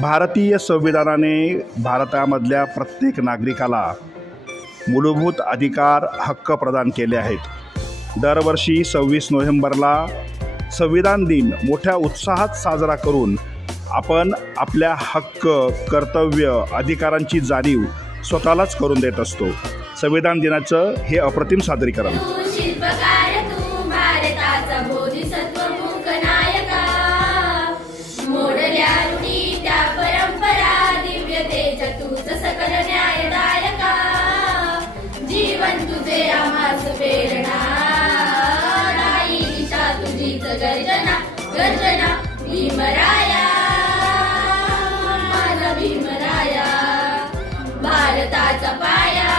भारतीय संविधानाने भारतामधल्या प्रत्येक नागरिकाला मूलभूत अधिकार हक्क प्रदान केले आहेत। दरवर्षी 26 नोव्हेंबरला संविधान दिन मोठ्या उत्साहात साजरा करून आपण आपल्या हक्क, कर्तव्य, अधिकारांची जाणीव स्वतःलाच करून देत असतो। संविधान दिनाचं हे अप्रतिम सादरीकरण। जीवन तुझे आम्हास प्रेरणा, नाही दिशा तुझीच गर्जना, गर्जना भीमराया, माझा भीमराया, भारताचा पाया,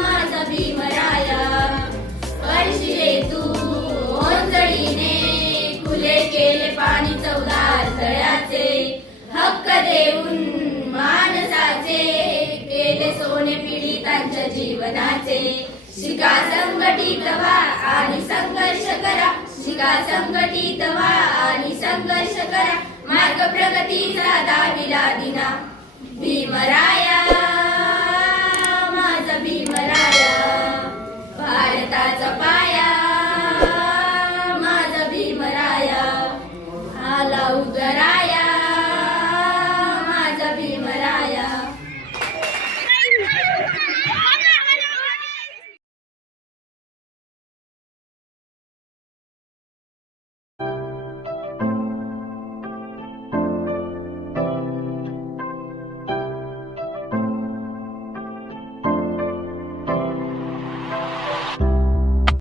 माझा भीमराया, स्पर्शिले तू ओंजळीने, खुले केले पाणी चौदार तळ्याचे, हक्क देऊन माणसाचे, केले सोने पीडितांच्या जीवनाचे। शिका संघटित व्हा आणि संघर्ष करा, शिका संघटित व्हा आणि संघर्ष करा, मार्ग प्रगतीचा दाविला दिना, भीमराया, माझा भीमराया, भारताचा पाया,